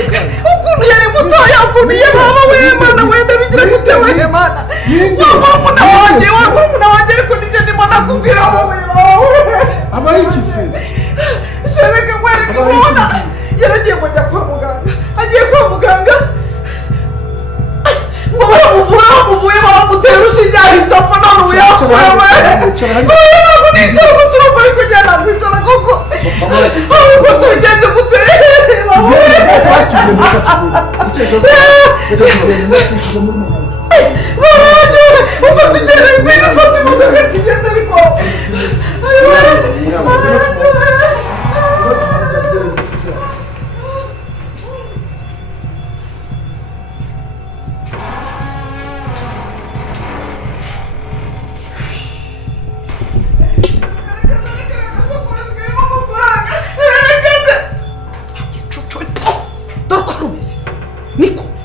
ukuntu yari mutoya ukuntu yababa we mana wenda bigira gute we mana wa muna wanjye ariko nijye ndimo nakubwira wowe abayikise shereke mwereke ubona yaragiye kujya kwa muganga agiye kwa muganga ngo bamuvuye bamutera urushinge ahita apfa none ubu yapfuye we ntabwo nicara gusa urumva ariko njyana kwicara koko ahubwo tubigenze gute uko tugenda ngwino ufata imodoka tugenda ariko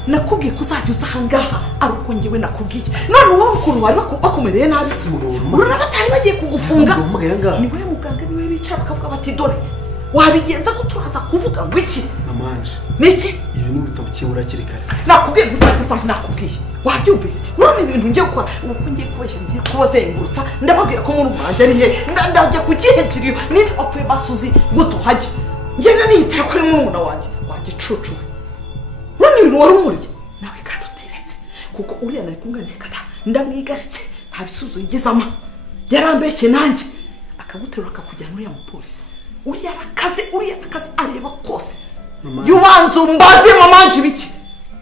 nakubwiye kuzajya uzahangaha aruko ngewe nakubwiye none wowe ukuntu wari wakomereye nabi uruna batari bagiye kugufunga niwe muganga niwe bicara bakavuga bati dore wabigenza ko turaza kuvuga ngo iki namanje niki ibi ni bitabukebura kirikare nakubwiye gusaka nakubwiye wabyumvise urona ibintu ngiye gukora uko ngiye kubeshya ngiye kubazengurutsa ndababwira ko mu Rwanda ari he ndajya ku gihekiriyo ni opwe basuzi gutuhaje ngewe niyitira kuri murumuna wanjye wagicucu urona ibintu wari umuriye nawe kandi utiretse kuko uriya nari kumwana kada ndamwigaritse nta bisuzo yigezama yarambeshye nanjye akaguterura akakujyana uriya mupolisi uriya arakaze areba kose yubanza umbaze mamanje biki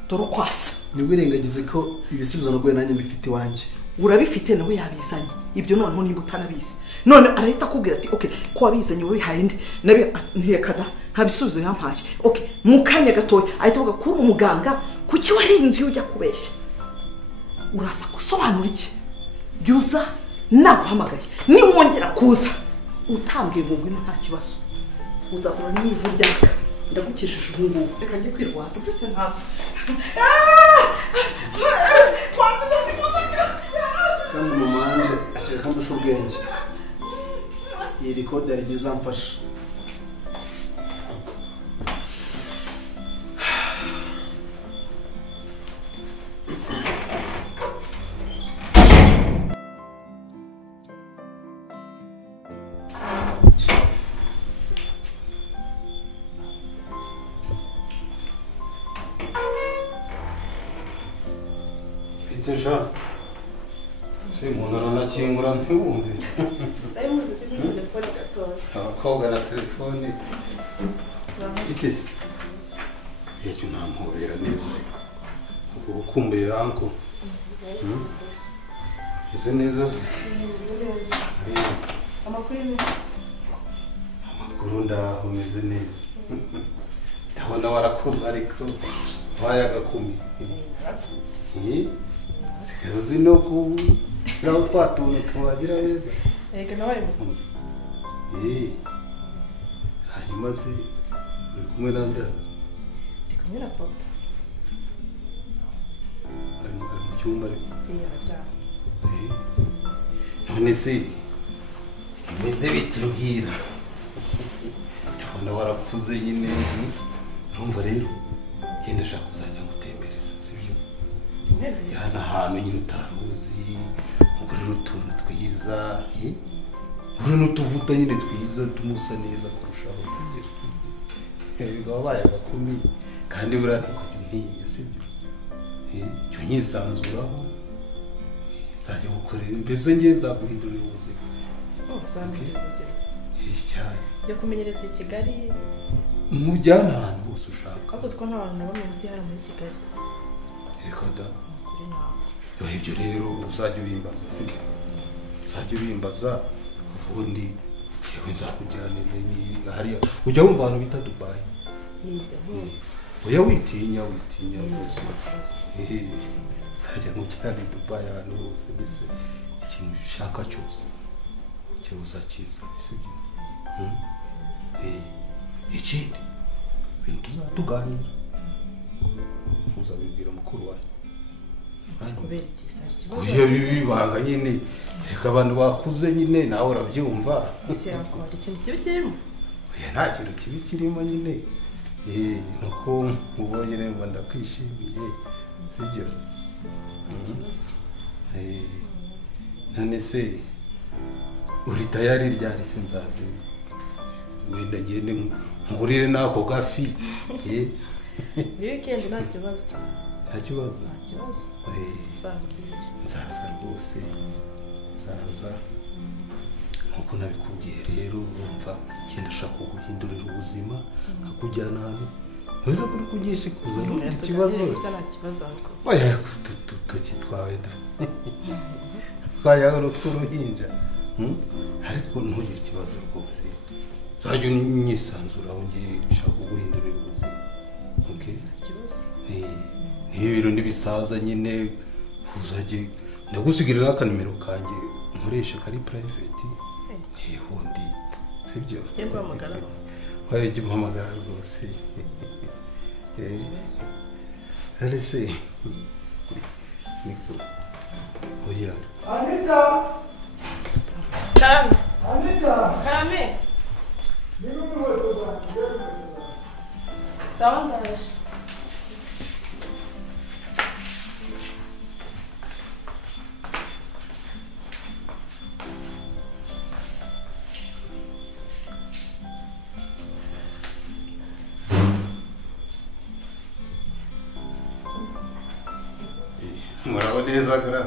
dore kwasa nibwo irengagize ko ibisubizo nagoye nanjye mbifite iwanjye urabifite nawe yabizanye ibyo noneho nimba utanabizi none arahita akubwira ati okay ko wabizanye wowe hayindi nabe ntiyekada nta bisubizo yampaye okay mu kanya gatoya ahita avuga kuri umuganga kuki warinzi ujya kubeshya uraza gusobanura iki yuza naguhamagaye niwongera kuza utambwiye ngo ngwino nta kibazo uzahura n'ivu ryaka ndagukishije ubungubu reka njye kwirwaza ndetse ntazo kandi mumanje akeka ndusha ubwenge iyi rekodi yari izamfasha Sha si umuntu aranakingura ntiwumve abakobwa na telefone itese yacyo ntamuhobera neza ariko ubwo ukumbuye anko izo neza se amakuru ndaho meze neza ndabona warakuze ariko wayaga kumi Sikazi no ku naho twatuntu tubagira beza. Ega nabaye mukuru. Hanyuma se uri kumwe nande? Ndi kumwe na papa. Ari mu cyumba ari. Araryamye. None se meze bitubwira. Ndabona warakuze nyine. Numva rero genda shaka kuzajya gutembereza sibyo? Yana ahantu nyine utaruzi ugurira utuntu twiza uri n'utuvuta nyine twiza tumusa neza kurushaho sibyo biga wabaye abakumi kandi buriya ntukajya untinya sibyo cyo nyisanzuraho nzajya gukorera mbese ngiye nzaguhindurira ubuzima nzamuhindurira ubuzima cyane njya kumenyereza i Kigali mujyana ahantu hose ushaka akoze ko nta bantu na bamwe nzi hano muri Kigali reka da ibyo rero uzajya ubimbaza sibyo uzajya ubimbaza ubundi yewe nzakujyana hariya ujya wumva ahantu bita Dubai oya witinya rwose nzajya nkujyana i Dubai ahantu hose mbese ikintu ushaka cyose cyo uzakiza sibyo ikindi ibintu tuzatuganira uzabibwira mukuru wawe kubera ikibazo oya bibanga nyine reka abantu bakuze nyine nawe urabyumva ese yakora ikintu kibi kirimo oya nta kintu kibi kirimo nyine nuko mubonye rero ndakwishimiye sibyo none se uri tayari ryari se nzaze wenda ngende ngurire n'ako gafi weekend nta kibazo nzaza rwose nzaza nkuko nabikubwiye rero urumva ngenda ashaka kuguhindurira ubuzima nkakujyana ahantu ntuze kuri kugisha kuza n'ubundi ikibazo oya udutoki twawe twayahora tw'uruhinja ariko ntugire ikibazo rwose nzajya unyisanzura aho ngiye ushaka kuguhindurira ubuzima n'ibiro n'ibisaza nyine uzajye ndagusigarira akanimero kanjye nkoresha kari private undi sibyo wajya umuhamagara rwose arese niko oya Anita Karame sawa ndaje muraho neza gara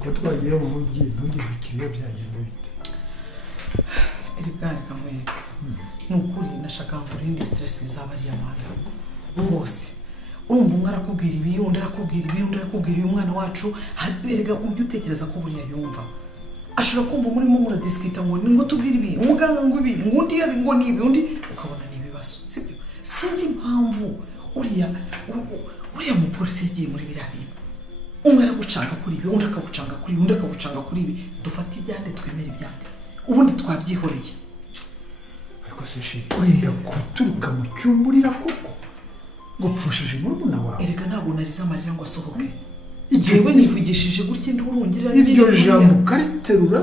ko twagiye mu mujyi ntugire ikiriyo byagenze bite reka mwereka ni ukuri nashaka ngo urinde stress zaba ari amana bose urumva umwe arakubwira ibi undi arakubwira ibi undi arakubwira uyu mwana wacu erega ujye utekereza ko buriya yumva ashobora kumva murimo muradisikita ngo ni ngo tubwire ibi umuganga ngo ibi ngo undi yari ngo ni ibi undi ukabona ni ibibazo sibyo sinzi impamvu uriya mupolisi yagiye muri biriya bintu umwe aragucanga kuri ibi undi akagucanga kuri ibi undi akagucanga kuri ibi dufate ibyande twemere ibyande ubundi twabyihoreye ariko se shiri urinda guturuka mu cyumba urira koko gupfushije murumuna wawe erega ntabwo narize amarira ngo asohoke igihe we nivugishije gutya ndi urungira iryo jambo ukariterura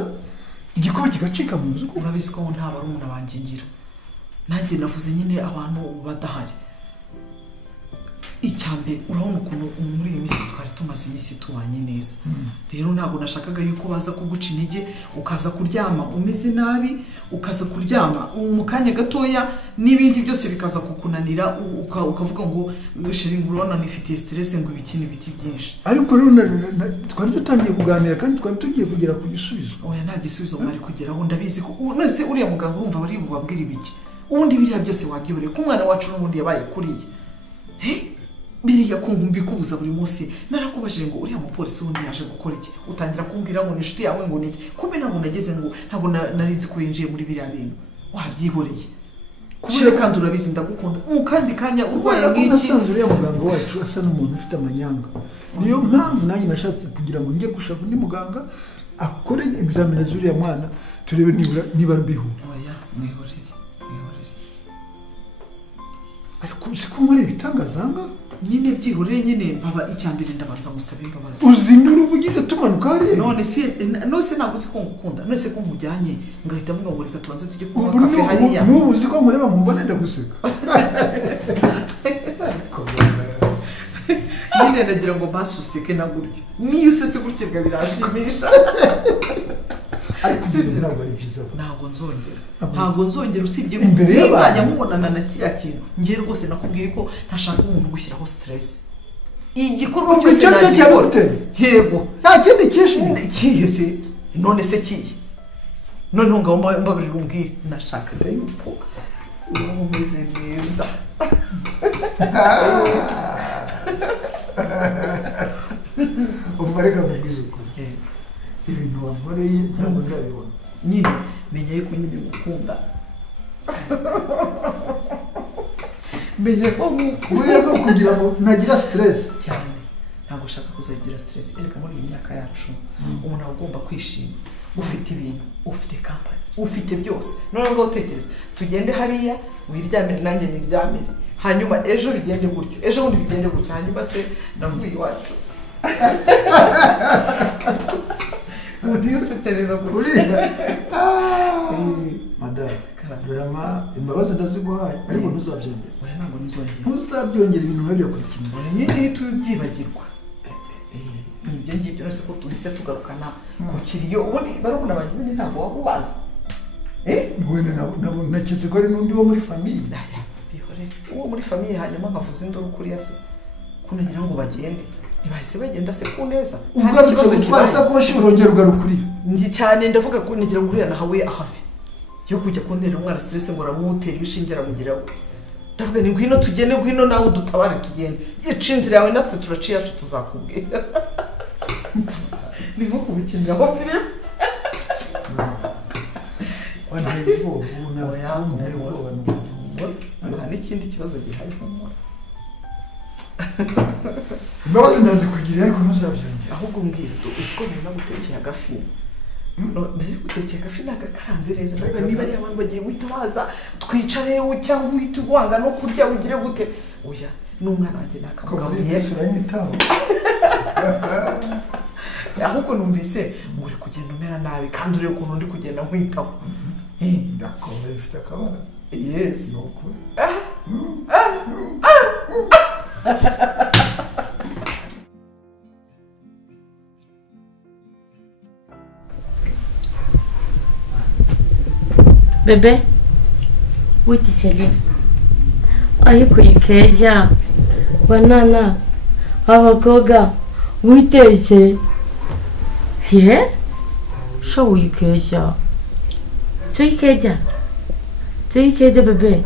igikuba kigacika mu nzu urabizi ko nta barumuna banjye ngira nanjye navuze nyine abantu badahari icyambere urabona ukuntu muri iyi minsi twari tumaze iminsi tubanye neza rero ntabwo nashakaga yuko baza kuguca intege ukaza kuryama umeze nabi ukaza kuryama mu kanya gatoya n'ibindi byose bikaza kukunanira ukavuga ngo sheri ngurona nifitiye stress ngo ibikini biti byinshi ariko rero twari dutangiye kuganira kandi twari tugiye kugera ku gisubizo oya nta gisubizo mwari kugeraho ndabizi ko nese uriya muganga urumva bari bubabwira ibiki ubundi biriya byose wabyibure ko umwana wacu n'ubundi yabaye kuriye biriya ko mbikubuza buri munsi narakubajije ngo uriya mupolisi wundi yaje gukora iki utangira kumbwira ngo ni inshuti yawe ngo niki kumbe ntabwo nageze ngo ntabwo narinzi ko yinjiye muri biriya bintu wabyihoreye kubera kandi urabizi ndagukunda kandi kanya urwaye nk'iki nasanze uriya muganga wacu asa n'umuntu ufite amanyanga niyo mpamvu nanjye nashatse kugira ngo njye gushaka undi muganga akore examine z'uriya mwana turebe niba bihura oya mwihorere ariko siko muri ibitangazanga nyine byihorere nyine baba icyambere ndabanza gusaba imbabazi uzindura uvugire tumanuka hariya none se ntabwo uzi ko ngukunda none se ko mujyanye ngahita mvuga ngo reka tubanze tujye kunywa kafe hariya n'ubu uzi ko mureba mwumva nenda guseka nyine nagira ngo basuseke na gutyo niyo usetse gutyo birashimisha ariko ntabwo ari byiza ntabwo nzongera usibye nzajya mubonana na kiriya kintu ngiye rwose nakubwiye ko ntashaka umuntu gushyiraho stress igikorwa cyose nagikora yego nta kindi cyishimo kihe se none se kihe noneho ngaho mbabarira umbwire nashakaga yuko uba umeze neza ubwo reka mubwize ukuri ibintu wankoreye ntabwo ndabibona nyine menya yuko nyine ngukunda menya ko buriya no kugira ngo ntagira stress cyane ntabwo ushaka kuzagira stress ereka muri iyi myaka yacu umuntu aba agomba kwishima ufite ibintu ufite kampani ufite byose noneho ngo utekereze tugende hariya wiryamire nanjye niryamire hanyuma ejo bigende gutyo ejo bundi bigende gutyo hanyuma se navuye iwacu Undi usetse rero madame rama imbabazi ndaziguhaye ariko ntuzabyongera oya ntabwo ntuzabyongera ibintu nk'ibyo kuri kimwe oya nyine tubyibagirwa ibyo ngibyo nose ko tuhise tugarukana ku kiriyo ubundi barabona abantu bene ntabwo wabubaza wene nabo naketse ko ari n'undi wo muri famiye bihore uwo muri famiye hanyuma nkavuza induru kuri yase kunagira ngo bagende ntibahise bagenda se ku neza ugarutse gutwara isakoshi urongera ugarukurira ndi cyane ndavuga ko nigira ngo uriya nahawe ahafi yo kujya kuntera umwana stress ngo ramutera ibishingira mugiraho ndavuga ni ngwino tugende ngwino nawe dutabare tugende ica inzira yawe natwe turaciye yacu tuzakubwira ni nko kubikinira aho filime nta n'ikindi kibazo gihari humura imbabazi ndazikugiriye ariko ntuzabyongera ahubwo mbwira uzi ko nari nagutekeye agafi nari gutekeye agafi nagakaranze neza ndavuga niba ari abantu bagiye guhita baza twicare cyangwa uhita wanga no kurya ugire gute oya n'umwana wanjye nakamugaburiye uranyitaho ahubwo numvise uri kugenda umera nabi kandi urebe ukuntu ndi kugenda nkwitaho ndakomeye bifite akabara yes ni ukuri Bebe, witi Celine. Ariko ikeja banana abakoga witeze. Ye? Sho wikeja. Tuikeja bebe.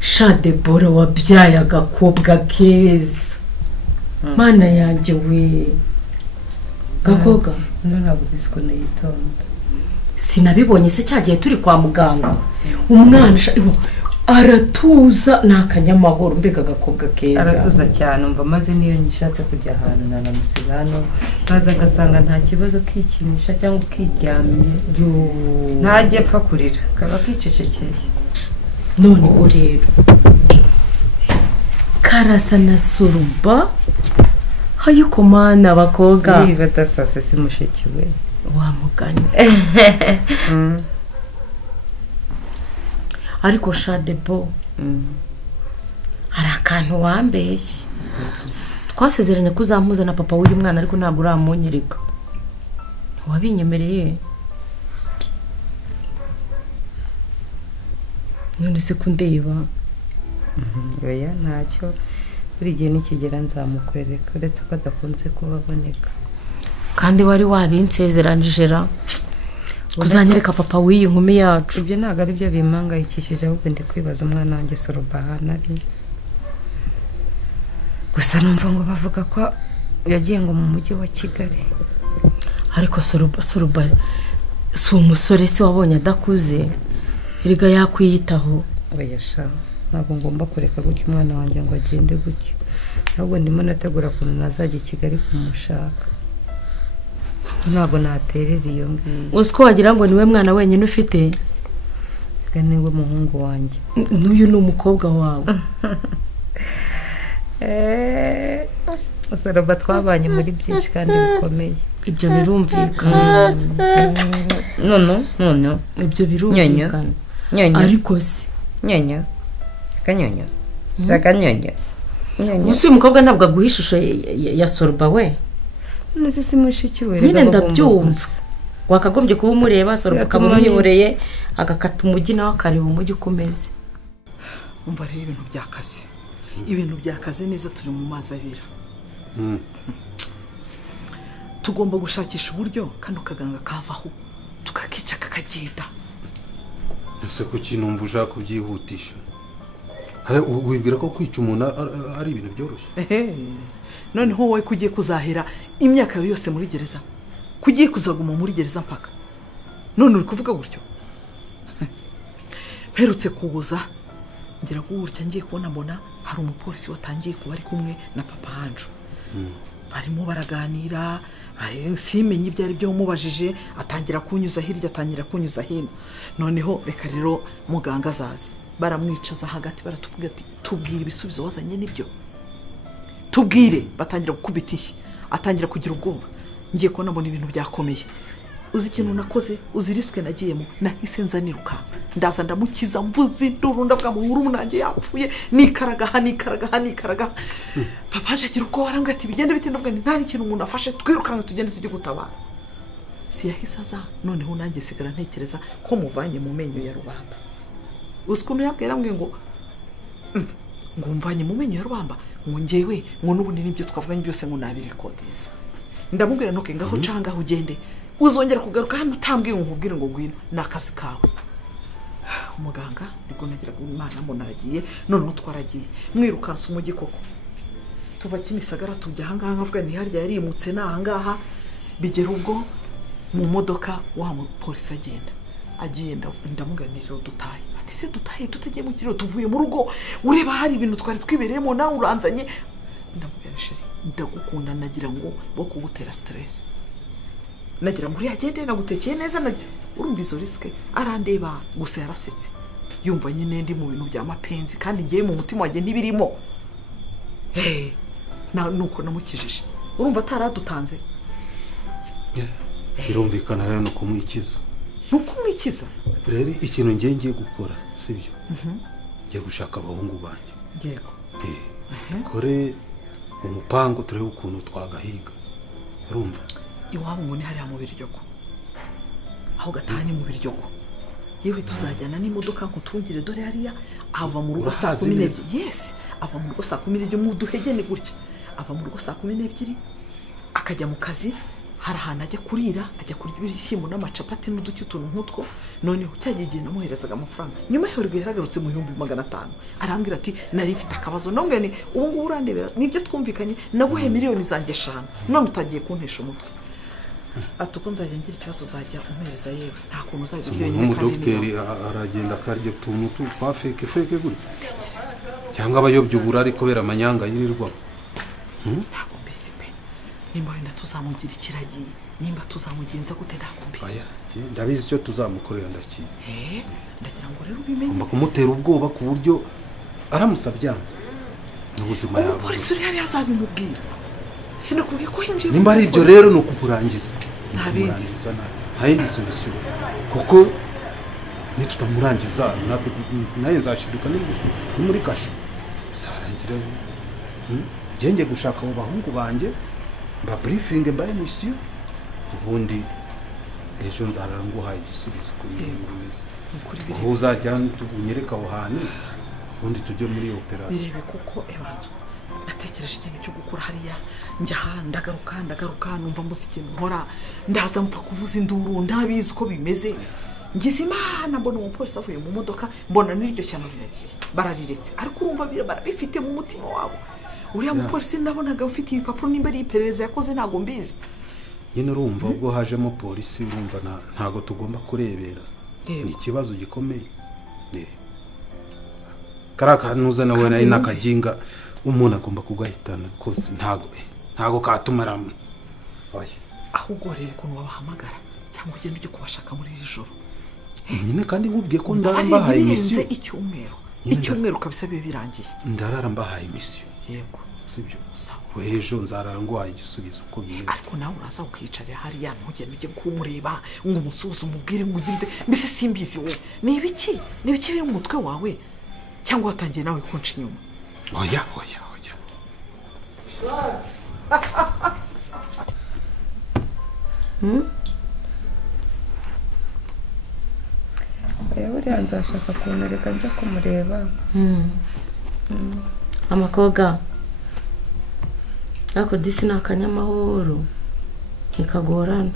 Sha Debora wabyaye agakobwa keza. Mana yanjye we. Gakoga, ntabwo bisiko nayitonda. Sinabibonye se cyagiye turi kwa muganga. Umwana aratuza nakanyamahoro mbega gakobwa keza. Aratuza cyane umva maze niyo nishatse kujya ahantu na musigano baza gasanga nta kibazo kikinisha cyangwa kiryamye. Ntajye apfa kurira kaba kicecekeye. None urero karasa na suruba hayuko mana bakoga niba dasase simusheki we wamuganye ariko Shadebo hari akantu wambeshye twasezeranye kuzamuza na papa w'uyu mwana ariko ntabwo uramunyereka ntiwabinyemereye none se kundeba oya ntacyo buri gihe nikigera nzamukwereka uretse ko adakunze kubaboneka kandi wari wabinsezeranije ra kuzanyereka papa w'iyi nkumi yacu. Ibyo ntabwo ari byo bimpangayikishije ahubwo ndi kwibaza umwana wanjye Soroba hanari gusa numva ngo bavuga ko yagiye ngo mu mujyi wa Kigali ariko Soroba si umusore se wabonye adakuze iriga yakwiyitaho. oya sha ntabwo ngomba kureka gutyo umwana wanjye ngo agende gutyo ahubwo ndimo nategura ukuntu nazajya i Kigali kumushaka ntabwo naterera iyo ngiyo. Uzi ko wagira ngo niwe mwana wenyine ufite niwe muhungu wanjye n'uyu ni umukobwa wawe. Soroba twabanye muri byinshi kandi bikomeye. Ibyo birumvikana. No ibyo birumvikana ariko se nyanya kanyanya zakanyanya uyu umukobwa ntabwo aguha ishusho ya Soroba we. nese simushiki we nyine ndabyumva wakagombye kuba umureba Soroba kamumwiboreye agakata umujyi nawe akareba umujyi ukomeze. umva rero ibintu byakaze neza turi mu mazi abira. Tugomba gushakisha uburyo kandi ukaganga kavaho tukakica kakagenda. ese ku kintu umva ushaka kubyihutisha wibwira ko kwica umuntu ari ibintu byoroshye. Noneho wowe kugiye kuzahera imyaka yose muri gereza kugiye kuzaguma muri gereza mpaka none uri kuvuga gutyo. Perutse kubuza ngira ko urya ngiye kubona mbona hari umupolisi watangiye kuba ari kumwe na papa Anjo barimo baraganira simenye ibyo ari byo mubajije atangira kunyuza hirya atangira kunyuza hino. Noneho reka rero muganga azaza baramwicaza hagati baratuvuga ati tubwira ibisubizo wazanye nibyo tubwire batangira gukubita ishyi atangira kugira ubwoba ngiye kubona mbona ibintu byakomeye uzi ikintu nakoze uzi risike nagiyemo nahise nzaniruka ndaza ndamukiza mvuze induru ndavuga mu nkuru munange yapfuye nikaraga papa aje agira ubwoba arambwira ati bigende bite ndavuga nta n'ikintu umuntu afashe twirukanka tugende tujye gutabara si yahise aza noneho nanjye sigara ntekereza ko muvanye mu menyo ya rubamba uzi ukuntu yabwira ngo mvanye mu menyo ya rubamba ngo ngewe ngo n'ubundi nibyo twavuganye byose ngo nabirekodinze ndamubwira ntuke ngaho canga ugende uzongera kugaruka hano utambwiye nkubwire ngo ngwino nakazi kawe umuganga nibwo nagira Imana mbona aragiye none twaragiye mwirukansa umujyi koko tuva Kimisagara tujya ahangaha nkavuga ni harya yarimutse nahangaha bigera ubwo mu modoka wa polisi agiye ndamuganirira dutaye ati se dutaye tutagiye mu kiriro tuvuye mu rugo ureba hari ibintu twari twibereyemo nawe uranzanye ndamubwira sheri ndagukunda nagira ngo bo kugutera stress nagira muri agende nagutekeye neza urumva izo risike arandeba gusa yarasetse yumva nyine ndi mu bintu bya mapenzi kandi ngiye mu mutima wanjye ntibirimo nuko namukijije urumva ataradutanze birumvikana rero no kumwikiza rero ikintu ngiye gukora sibyo ngiye gushaka abahungu banjye yego kore umupango turebe ukuntu twagahiga urumva iwabo ngo ni hariya mu Biryogo aho gatani mu Biryogo yewe tuzajyana n'imodoka nkutungire dore hariya ava mu rugo saa 12 yes ava mu rugo saa 12 mu duhegene gutya ava mu rugo saa 12 akajya mu kazi hari ahantu ajya kurira ajya kurya ibishyimbo n'amacapati n'uduki tuntu nk'utwo noneho cyagiye namuherezaga amafaranga nyuma yaho rwe yaragarutse mu 1500 arambwira ati nari mfite akabazo ndongene ubu ngubu urandebera nibyo twumvikanye naguhe miliyoni zanjye 5 none utagiye kuntesha umutwe atuko nzajya ngira ikibazo uzajya umpereza yewe nta kuntu uzajya ubyo nyine kandi umudokiteri aragenda akarya tuntu twa feke gutya cyangwa abayobya uburari kubera amanyanga yirirwa ntabwo mbese pe nimba wenda tuzamugira ikiragi nimba tuzamugenza gute ntabwo mbese ndabizi icyo tuzamukorera ndakizi ndagira ngo rero ubimenye ngomba kumutera ubwoba ku buryo aramusabyanze n'ubuzima yawe polisi uri hariya azabimubwira sinakubwiye ko hinjiye nimba ari ibyo rero ni ukukurangiza nta bindi nta yindi solution kuko nitutamurangiza naye nzashiduka ni muri kasho sarangira ngenge gushaka abo bahungu banjye mba briefing mbaye mission ubundi ejo nzarara nguhaye igisubizo kuri ibintu bimeze aho uzajya tunyereka aho hantu ubundi tujye muri operation birebe kuko natekereje ikintu cyo gukora hariya njya ndagaruka numva mbuze ikintu nkora ndaza mpfa kuvuza induru ndabizi uko bimeze ngize Imana mbona umupolisi avuye mu modoka mbona n'iryo cyano riragiye barariretse ariko urumva barabifite mu mutima wabo uriya mupolisi nabonaga ufite ibipapuro nimba ari iperereza yakoze ntago mbizi nyine urumva ubwo hajemo polisi urumva ntago tugomba kurebera ni ikibazo gikomeye karakanuza nawe nari nakaginga umuntu agomba kugahitana kose ntago katumaramo ahubwo rero ukuntu wabahamagara cyangwa ugenda ujye kubashaka muri iri joro nyine kandi nkubwiye ko ndarambahaye mission icyumweru kabisa bibe birangiye ndararambahaye mission yego sibyo ejo nzarara nguhaye igisubizo uko bimeze ariko nawe uraza ukicarira hariya ntugende ujye kumureba ngo umusuhuze umubwire ngo ugire mbese simbizi we ni ibiki biri mu mutwe wawe cyangwa watangiye nawe kunca inyuma oya buriya nzashaka kuntereka njya kumureba amakoga ariko disi ni akanyamahoro ntikagorana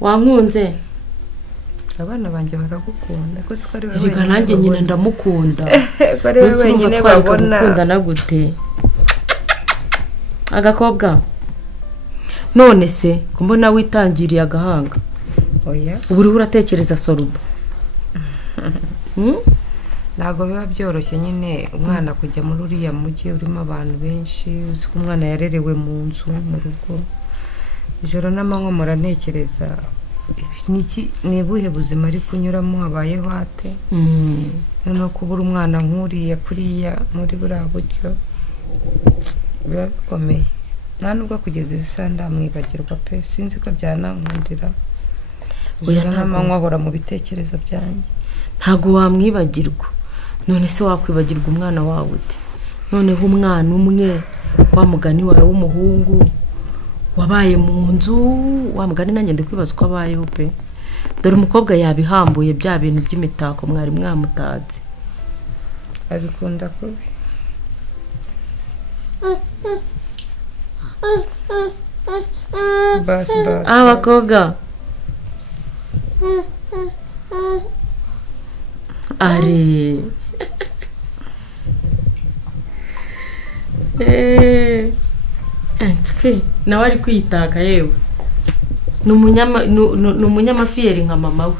wankunze abana banjye baragukunda ko siko ari wenyine reka nanjye nyine ndamukunda ko ari wenyine babona gukundana gute agakobwa none se kumbona witangiriye agahanga oya ubu uriho uratekereza soruba ntabwo biba byoroshye nyine umwana kujya muri uriya mujyi urimo abantu benshi uzi ko umwana yarerewe mu nzu mu rugo ijoro n'amanywa muranekereza ni ubuhe buzima ari kunyuramo habayeho hate noneho kubura umwana nk'uriya kuriya muri buriya buryo biba bikomeye nta nubwo kugeza izi saha ndamwibagirwa pe sinzi ko byanankundira ujya n'amanywa ahora mu bitekerezo byanjye ntabwo wamwibagirwa none se wakwibagirwa umwana wawe ute noneho umwana umwe wa mugani wawe w'umuhungu wabaye mu nzu wa mugani nanjye ndi kwibaza uko abayeho pe dore umukobwa yabihambuye bya bintu by'imitako mwari mwamutatse abikunda kubi basi abakobwa ari twe nawe ari kwitaka yewe ni umunyamafiyeri nka mama we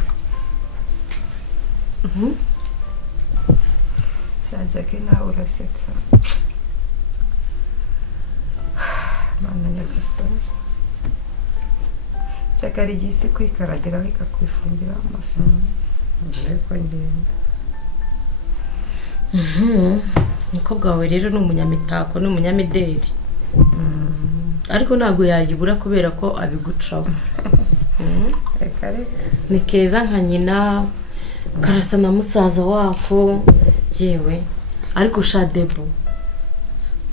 Jackie nawe urasetsa mana nyagasani Jackie ari igihe isi kwikaragiraho ikakwifungiraho amafaranga ariko ngenda umukobwa wawe rero ni umunyamitako ni umunyamideli ariko ntabwo yayibura kubera ko abigucaho reka ni keza nka nyina karasa na musaza wako yewe ariko Shadebo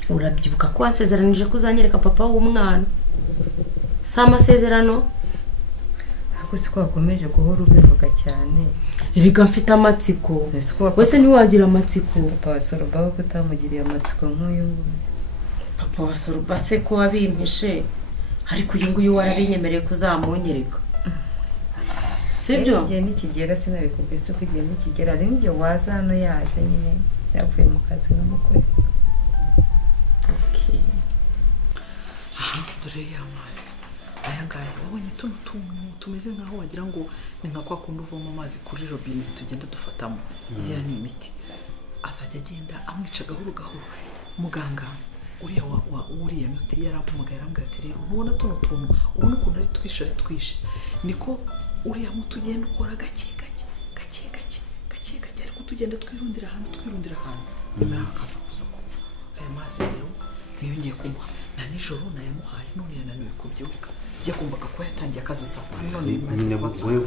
urabyibuka ko wansezeranije ko uzanyereka papa w'umwana si amasezerano ariko siko wakomeje guhora ubivuga cyane erega mfite amatsiko wese ntiwagira amatsiko papa wa Soroba ko utamugiriye amatsiko nk'uyu nguyu papa wa Soroba se ko wabimpishe ariko uyu nguyu warabinyemereye kuzamunyereka sibyo igihe nikigera sinabikubwiye se ko igihe nikigera ari n'igihe waza hano yaje nyine yavuye mu kazi n'umukwe dore y'amazi aya ngaya wabonye tuno tuntu tumeze nk'aho wagira ngo ni nka kwa kundi uvoma amazi kuri robine tugenda dufatamo iriya ni imiti azajya agenda amwica gahoro gahoro muganga uriya muti yarampamagaye arambwira ati rero ntubona tuno tuntu ubona ukuntu ari twishe niko uriya muti ugenda ukora gake ariko tugenda twirundira ahantu nyuma y'akaza kuza kupfa aya mazi rero niyo ngiye kumuha na nijoro nayamuhaye none yananiwe kubyuka yagombaga kuba yatangiye akazi saa kumi none nyine wowe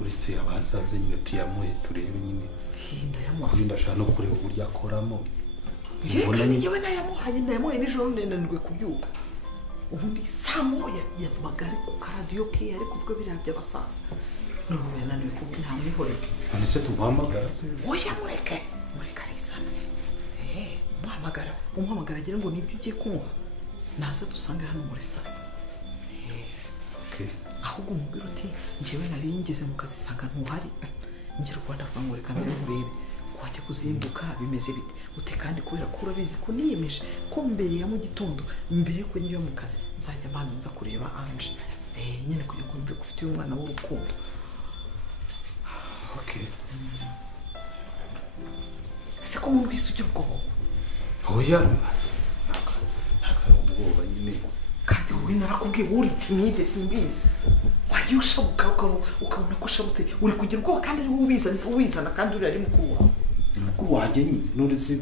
uretse abanzaze nyine tuyamuhe turebe nyine ndayamuha ndashaka no kureba uburyo akoramo yewe nayamuhaye nijoro none yananiwe kubyuka ubundi saa moya yabaga ari ku karadiyo ke ari kuvuga biriya by'abasaza none ubu yananiwe kubyuka ntamwihorere none se tumuhamagara se oya mureke arisana umuhamagara agira ngo nibyo ugiye kumuha naza dusange hano muri salo ahubwo umubwira uti njyewe nari ngeze mu kazi sanga ntuhari ngira Rwanda ngo reka nze nkurebe kwajya kuzinduka bimeze bite uti kandi kubera ko urabizi ko niyemeje ko mbere ya mu gitondo mbere yuko njya mu kazi nzajya mbanza nza kureba Anje nyine kugira ngo mbe ufite umwana w'urukundo ese ko umuntu wese ugira ubwoba oya ntabwo ubwoba nyine kandi wowe narakubwiye uri timide simbizi wagiye ushabuka ukabona ko ushabutse uri kugira ubwoba kandi ari ubizana kandi uri ari mukuru wawe mukuru wanjye nyine none se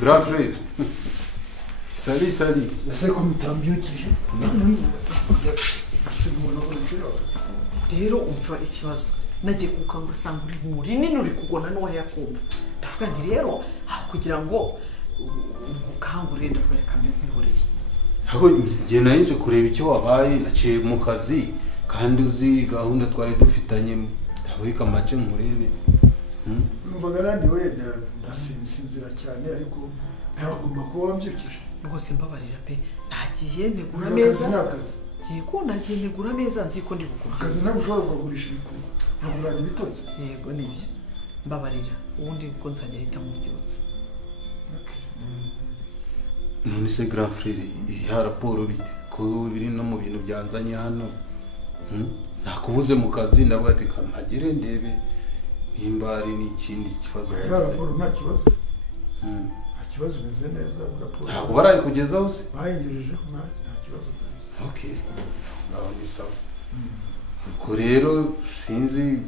grand frère sali ese ko mutambyukije rero umva ikibazo nagiye kukanga usanga uri munini uri kugona n'uwayakumva ndavuga nti rero aho kugira ngo ukangurire ndavuga reka mbihoreye aho ngiye nanje kureba icyo wabaye naciye mu kazi kandi uzi gahunda twari dufitanye ndabika amace nkurebe numvaga nandi wenda ndasinzira cyane ariko ntagomba kuba wambyukije rwose mbabarira pe nagiye negura meza yego nagiye negura meza nzi ko ndi bukuru akazi ntabwo ushobora kugurisha ibikorwa nkagurana ibitotsi yego nibyo mbabarira ubundi uko nzajya ahita mubyutse none se grand frère ya raporo bite ko biri no mu bintu byanzanye hano nakubuze mu kazi ndavuga ati kamagire ndebe nimba ari n'ikindi kibazo ya raporo nta kibazo nta kibazo meze neza raporo ntabwo barayikugezaho se bayigejeje nta kibazo okay ngaho ni sawa ubwo rero sinzi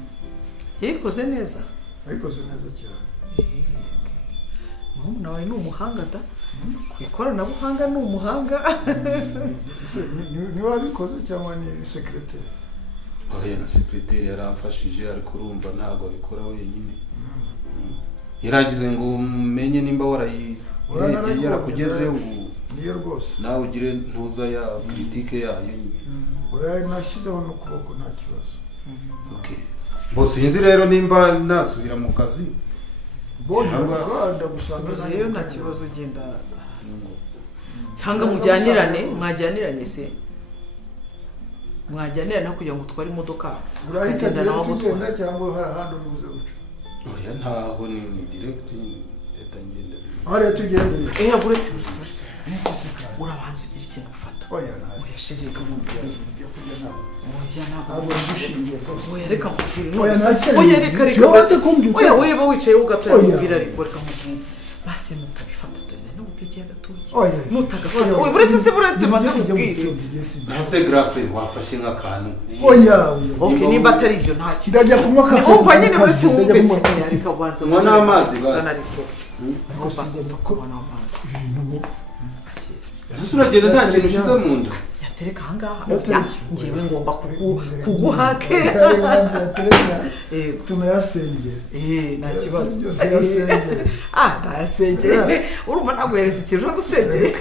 yayikoze neza ayikoze neza cyane murumuna wawe ni umuhanga da ku ikoranabuhanga ni umuhanga ni wabikoze cyangwa ni secrétaire oya na secrétaire yaramfashije ariko urumva ntabwo abikora wenyine yaragize ngo umenye nimba yarakugezeho niyo rwose nawe ugire ntuza ya critique yayo nyine oya nashyizeho n'ukuboko nta kibazo okay bo sinzi rero nimba nasubira mu kazi Rwanda gusanga rero nta kibazo genda cyangwa mwajyanirane se mwajyanirana kugira ngo utware imodoka urahita tugenda cyangwa hari ahandi urubuze guca oya ntaho ni direct leta ngenda hariya tugenda buretse urabanza ugira ikintu ufata oya shegeka mu byo kurya nawe ntabwo dushingiye oya reka mubwire oya oya reka oya weba wicaye ugatoya mubwira ariko reka mubwire basi mutabifata dore n'ubutegenda tuki mutagafata oya buretse banze mubwire nose grafe wafashe nk'akantu oya okay nimba atari ibyo ntacyo ndajya kunywa kafe umva nyine buretse wumve se reka banze nywa n'amazi basi ariko basi kunywa n'amazi ese uragenda nta kintu ushyize mu nda yatereka ahangaha ngewe ngomba kuguhake tunayasengera nta kibazo nayasengera urumva naguhereza ikintu cyo gusengera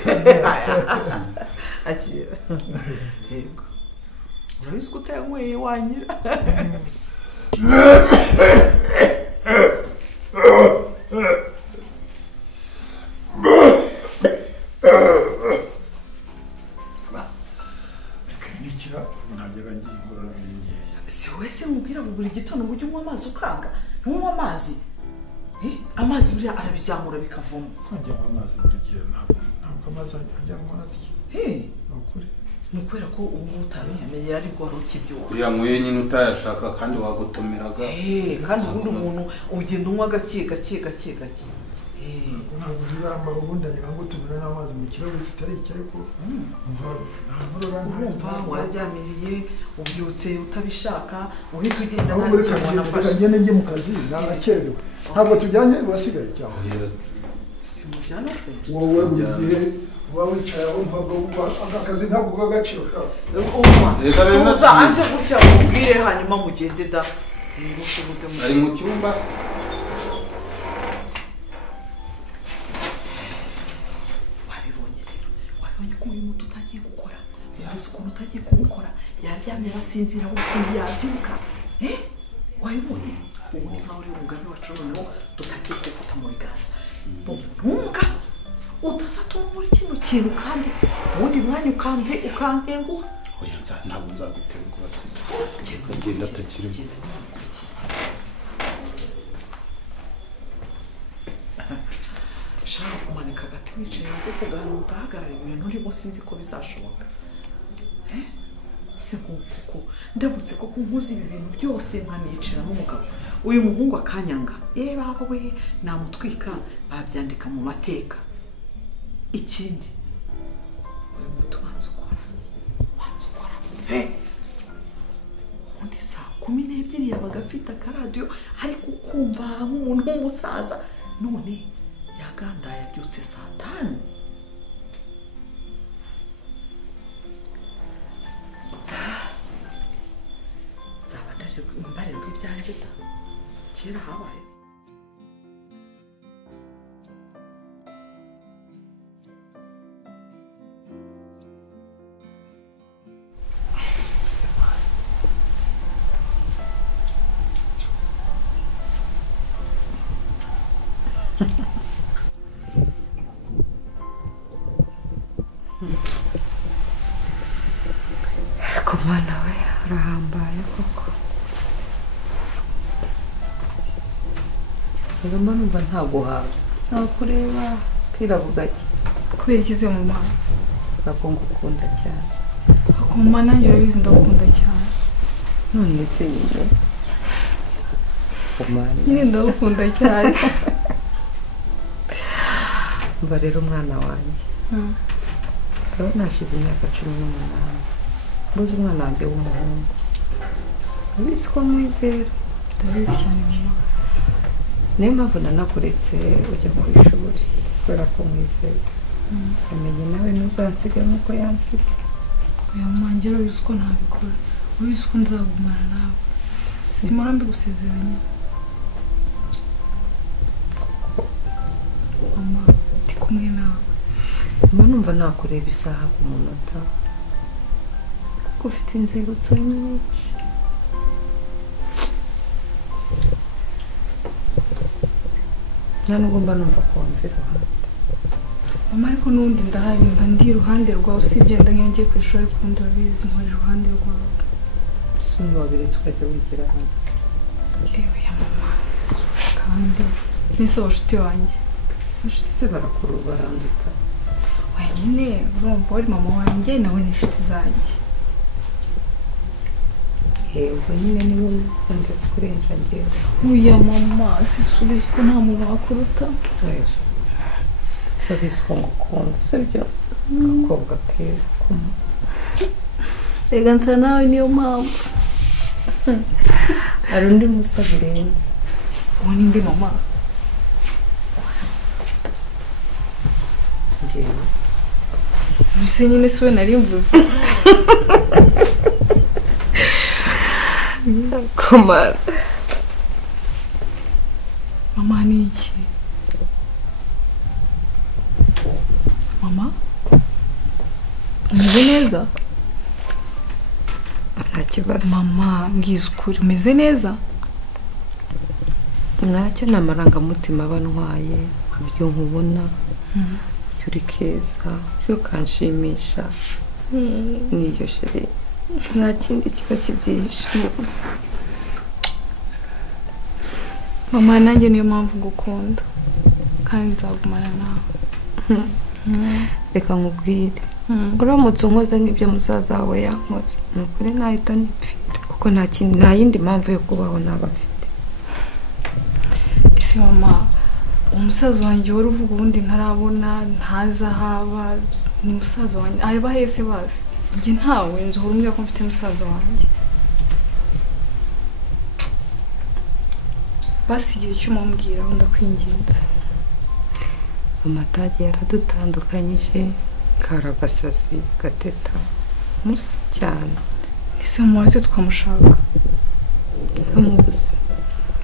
akira yego urabizi ko utanyweye wanyira si wese mubwira ngo buri gitondo ngo ujye unywa amazi ukanga ntunywa amazi amazi buriya arabizamura bikavamo kongera amazi buri gihe ntabwo amazi ajyanwa na tike ni ukubera ko ubu ngubu utabiyamenye ariko wari ukibyuka uriya nkwiye nyine utayashaka kandi wagotomeraga kandi ubundi umuntu ugenda unywa gake ntabwo riramba ubundi agira ngo tumire n'amazi mu kirahure kitari icyo ariko urumva waryamiriye ubyutse utabishaka uhita ugenda ntabwo reka ngende njye mu kazi narakerewe ntabwo tujyanye urasigaye cyangwa si mujyana se wowe buri gihe uba wicaye aho mpabwo aka kazi ntabwo k'agaciro kawe suza anje gutya mubwire hanyuma mugende da musubize ari mu cyumba uyu muntu utagiye gukora yazi ukuntu utagiye kumukora yaryamye arasinzira ukuntu yabyuka wabibonye ubu ni nkaho uri umugani wacu noneho tutagiye gufata mu biganza ntunga udasatuma muri kino kintu kandi ubundi mwanya ukankenguha oya ntabwo nzagutenguha sisa genda atakiri shaka kumanika agati wicaye ngo kuganira ugahagarara ibintu urimo sinzi ko bizashoboka se kuko ndabutse koko nkuzi ibi bintu byose nkanicara n'umugabo uyu muhungu akanyanga baba we namutwika babyandika mu mateka ikindi uyu muti wanze ukora ubundi saa 12 yabaga afite akaradiyo ariko ukumva nk'umuntu w'umusaza none yagandaye abyutse saa 5 nzaba mbarirwa ibyanjye da kera habaye ariko mwana we arahambaye koko rero numva ntaguhaga nakureba kwiravuga ki kubera ikize mu mama bako ngukunda cyane akoma nanjye urabizi ndagukunda cyane none se nyine nyine ndagukunda cyane mva rero umwana wanjye rero nashize imyaka 18 mbuze umwana wanjye w'umuhungu ubizi ko mwizera ndabizi cyane mama niyo mpamvu nanakuretse ujya ku ishuri kubera ko mwizera amenye nawe ntuzasiga nk'uko yansize oya mama njye urabizi ko ntabikora urabizi ko nzagumana nawe simara mbigusezeranya mama ndi kumwe nawe mba numva nakureba isaha ku munota kuko ufite inzibutso nyinshi nta nubwo mba numva ko wumva iruhande mama ariko n'ubundi ndahari mba ndi iruhande rwawe usibye wenda nk'iyo ngiye ku ishuri ariko ubundi urabizi mpora iruhande rwawe sumwe wabiretse ukajya wigira hano ewe ya mama kandi nise abashuti wanjye inshuti se baranduta wenyine urumva wari mama wanjye nawe ni inshuti zanjye ubwo nyine niwe ukunda kurenza njyewe oya mama sisubize ko nta muntu wakuruta urabizi ko ngukunda sibyo agakobwa keza kuma rega nsa nawe niyo mpamvu hari undi musa birenze uwo ni nde mama njyewe mbese nyine siwe nari mvuze komara mama ni iki mama umeze neza nta kibazo mama mbwiza ukuri umeze neza ntacyo ni amarangamutima aba ntwaye ibyo nkubona ibyo uri keza ibyo ukanshimisha n'iyo sheri nta kindi kiba kibyihishe mama nanjye niyo mpamvu ngukunda kandi nzagumana nawe reka nkubwire uramutse unkoze nk'ibyo musaza wawe yankoze ni ukuri nahita nipfira kuko nta yindi mpamvu yo kubaho naba mfite ese mama umusaza wanjye wari uvuga ubundi ntarabona ntazi aho aba ni musaza wanjye areba hese bazi njye ntawe nzi uhora umbwira ko mfite musaza wanjye basigira icyo umubwira ndakwinginze amatage yaradutandukanyije karagasazi gateta musa cyane ese mama wese tukamushaka ntamubuze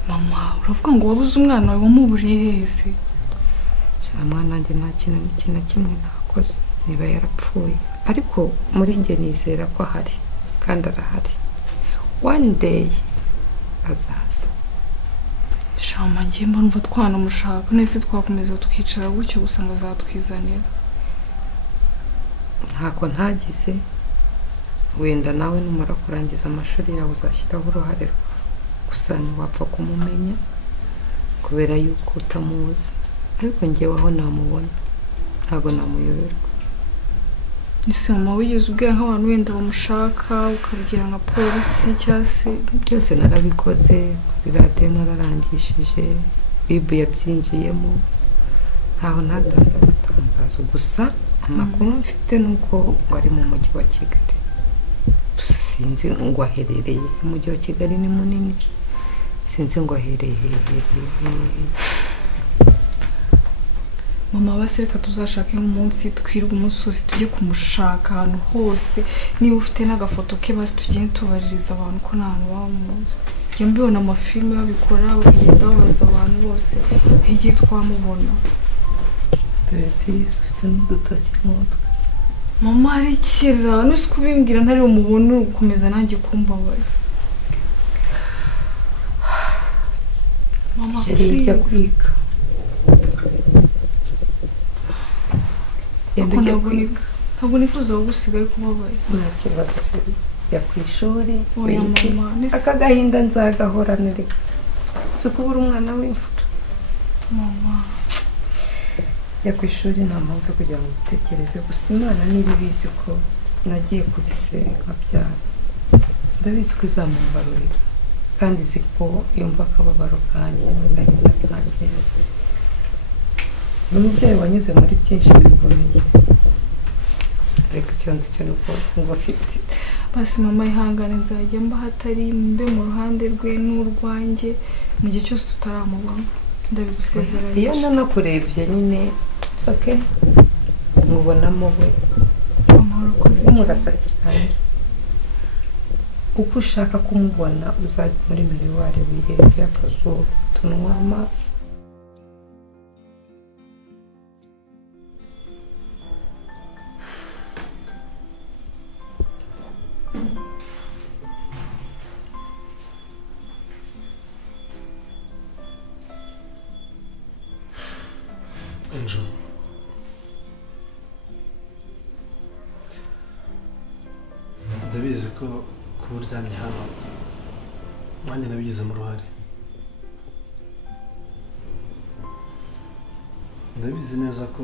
mama uravuga ngo wabuze umwana wawe wamuburiye hese mwana nanjye nta kintu na kimwe nakoze niba yarapfuye ariko muri njye nizera ko ahari kandi arahari one day azaza shama njye mba numva twanamushaka nese twakomeza tukicara gutyo gusa ngo azatwizanira ntako ntagize wenda nawe numara kurangiza amashuri yawe uzashyiraho uruhare rwawe gusa ntiwapfa kumumenya kubera yuko utamuzi ariko njyewe aho namubona ntabwo namuyoberwa ese mama wigeze ubwira nk'abantu wenda bamushaka ukabwira nka polisi cyangwa se byose narabikoze kuri radiyo nararangishije bibu yabyinjiyemo ntaho ntatanze amatangazo gusa amakuru mfite ni uko ngo ari mu mujyi wa kigali gusa sinzi ngo aherereye umujyi wa kigali ni munini sinzi ngo aherereye mama basi reka tuzashake umunsi twirwa umusozi tujye kumushaka ahantu hose niba ufite n'agafoto ke basi tugende tubaririza abantu ko nta hantu bamuzi njya mbibona amafilime babikora bakagenda babaza abantu bose igihe twamubona turetise ufite n'udutoki nk'utwe mama arikira nuse kubimbwira ntari umubone uri gukomeza nanjye kumbabaza mama ijya kwiga ntabwo nifuza kugusiga ariko ubabaye nta kibazo jya ku ishuri oya mama aka gahinda nzagahoranire si ukubura umwana w'imfura mama jya ku ishuri nta mpamvu yo kugira ngo utekereze gusa imana niba ibizi ko nagiye kubisenga byara ndabizi ko izamumbarurira kandi izi ko yumva akababaro kanjye n'agahinda kanjye ni umubyeyi wanyuze muri byinshi bikomeye ariko icyo nzi cyo ni uko ngo afite basi mama ihangane nzajya mba hatari mbe mu ruhande rwe n'urwanjye mu gihe cyose tutaramubona ndabigusezeranya iyo nanakurebye nyine soke mubonamo we amahoro koze murasakiranye uko ushaka kumubona uzajya muri miriwari wirebye akazuba tunywa amaso Angel, ndabizi ko kuba uryamye hano nanjye nabigizemo uruhare. Ndabizi neza ko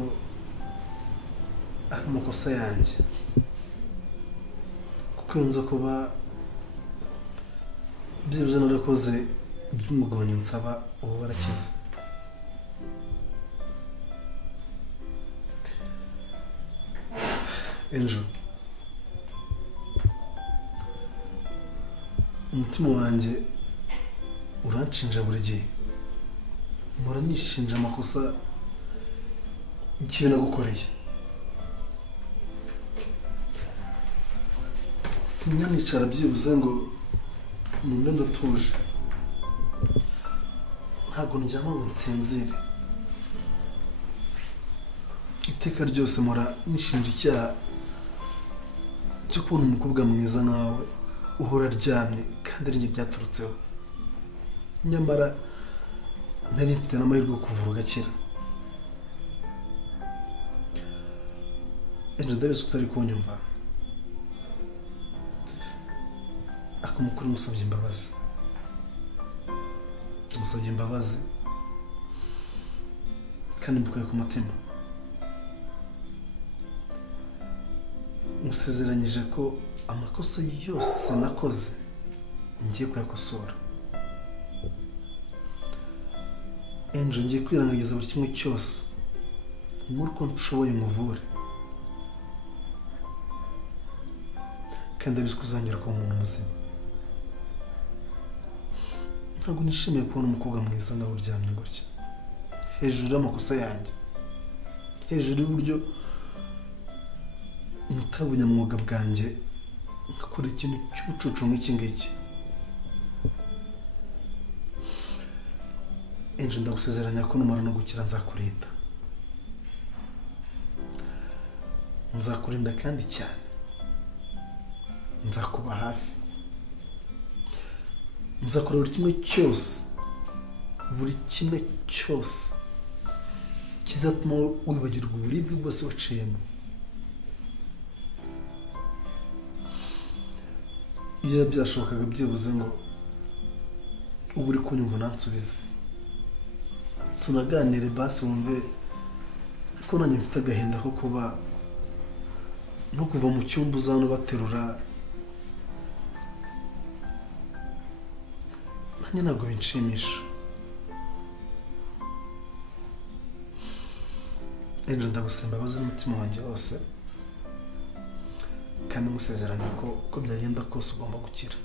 ari amakosa yanjye kuko iyo nza kuba byibuze narakoze iby'umugonyi nsaba ubu barakize. Angel, umutima wanjye uranshinja buri gihe, mpora nishinja amakosa ikibi nagukoreye. Sinanicara byibuze ngo numve ndatuje, ntabwo ndyama ngo nsinzire. Iteka ryose mpora nishinja icyaha cyo kubona umukobwa mwiza nkawe uhora aryamye kandi ari njye byaturutseho, nyamara nari mfite n'amahirwe yo kuvura ugakira. Angel, ndabizi ko utari kunyumva, ariko mukuru musabye imbabazi, musabye imbabazi kandi mbikuye ku mutima. Musezeranyije ko amakosa yose nakoze ngiye kuyakosora. Angel, ngiye kwirengagiza buri kimwe cyose nk'uko nshoboye nkuvure, kandi ndabizi ko uzongera kuba umuntu muzima. Ntabwo nishimiye kubona umukobwa mwiza nawe uryamye gutya hejuru y'amakosa yanjye, hejuru y'uburyo mutabunyamwuga bwanjye nkakora ikintu cy'ubucucu nk'iki ngiki. Angel, ndagusezeranya ko numara no gukira nzakurinda, nzakurinda kandi cyane, nzakuba hafi, nzakora buri kimwe cyose kizatuma wibagirwa uburibwe bwose waciyemo. Iyo byashobokaga byibuze ngo ubu uri kunyumva nansubize, tunaganire basi wumve ko nanjye mfite agahinda ko kuba no kuva mu cyumba uza hano baterura, nanjye ntabwo binshimisha. Angel, ndagusaba imbabazi n'umutima wanjye wose kandi ngusezeranya ko uko byagenda kose ugomba gukira.